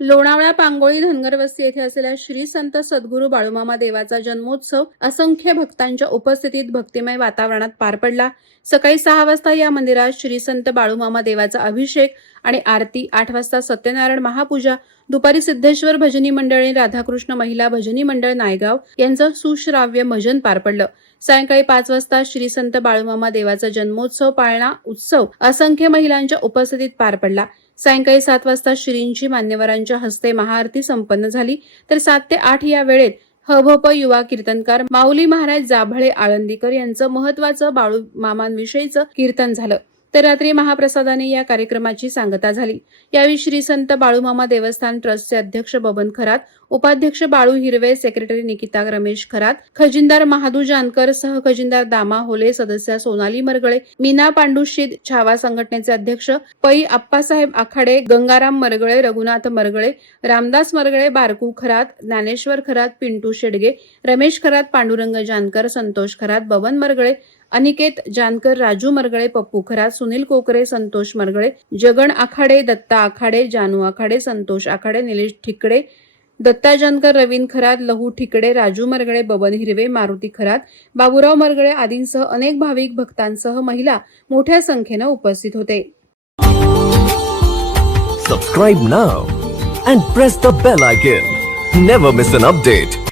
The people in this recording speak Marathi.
लोणावळा पांगोळी धनगर वस्ती येथे असलेल्या श्री संत सद्गुरू बाळूमामा देवाचा जन्मोत्सव असंख्य भक्तांच्या उपस्थितीत भक्तिमय वातावरणात पार पडला. सकाळी सहा वाजता या मंदिरात श्री संत बाळूमामा देवाचा अभिषेक आणि आरती आठ वाजता सत्यनारायण महापूजा दुपारी सिद्धेश्वर भजनी मंडळ आणि राधाकृष्ण महिला भजनी मंडळ नायगाव यांचं सुश्राव्य भजन पार पडलं. सायंकाळी पाच वाजता श्री संत बाळूमामा देवाचा जन्मोत्सव पाळणा उत्सव असंख्य महिलांच्या उपस्थितीत पार पडला. सायंकाळी सात वाजता श्रींची मान्यवरांच्या हस्ते महाआरती संपन्न झाली. तर सात ते आठ या वेळेत हभप युवा कीर्तनकार माऊली महाराज जाभळे आळंदीकर यांचं महत्वाचं बाळू मामांविषयीचं कीर्तन झालं. तर रात्री महाप्रसादाने या कार्यक्रमाची सांगता झाली. यावेळी श्री संत बाळूमामा देवस्थान ट्रस्टचे अध्यक्ष बबन खरात उपाध्यक्ष बाळू हिरवे सेक्रेटरी निकिता रमेश खरात खजिनदार महादू जानकर सह खजिनदार दामा होले सदस्य सोनाली मरगळे मीना पांडुशीद छावा संघटनेचे अध्यक्ष पै आप्पासाहेब आखाडे गंगाराम मरगळे रघुनाथ मरगळे रामदास मरगळे बारकू खरात ज्ञानेश्वर खरात पिंटू शेडगे रमेश खरात पांडुरंग जानकर संतोष खरात बबन मरगळे अनिकेत जानकर राजू मरगळे पप्पू खरात सुनील कोकरे संतोष मरगळे जगन आखाडे दत्ता आखाडे जानू आखाडे संतोष आखाडे निलेश ठिकडे दत्ता जानकर रवीन खरात लहू ठिकडे राजू मरगळे बबन हिरवे मारुती खरात बाबूराव मरगळे आदींसह अनेक भाविक भक्तांसह महिला मोठ्या संख्येनं उपस्थित होते. Subscribe now and press the bell icon never miss an update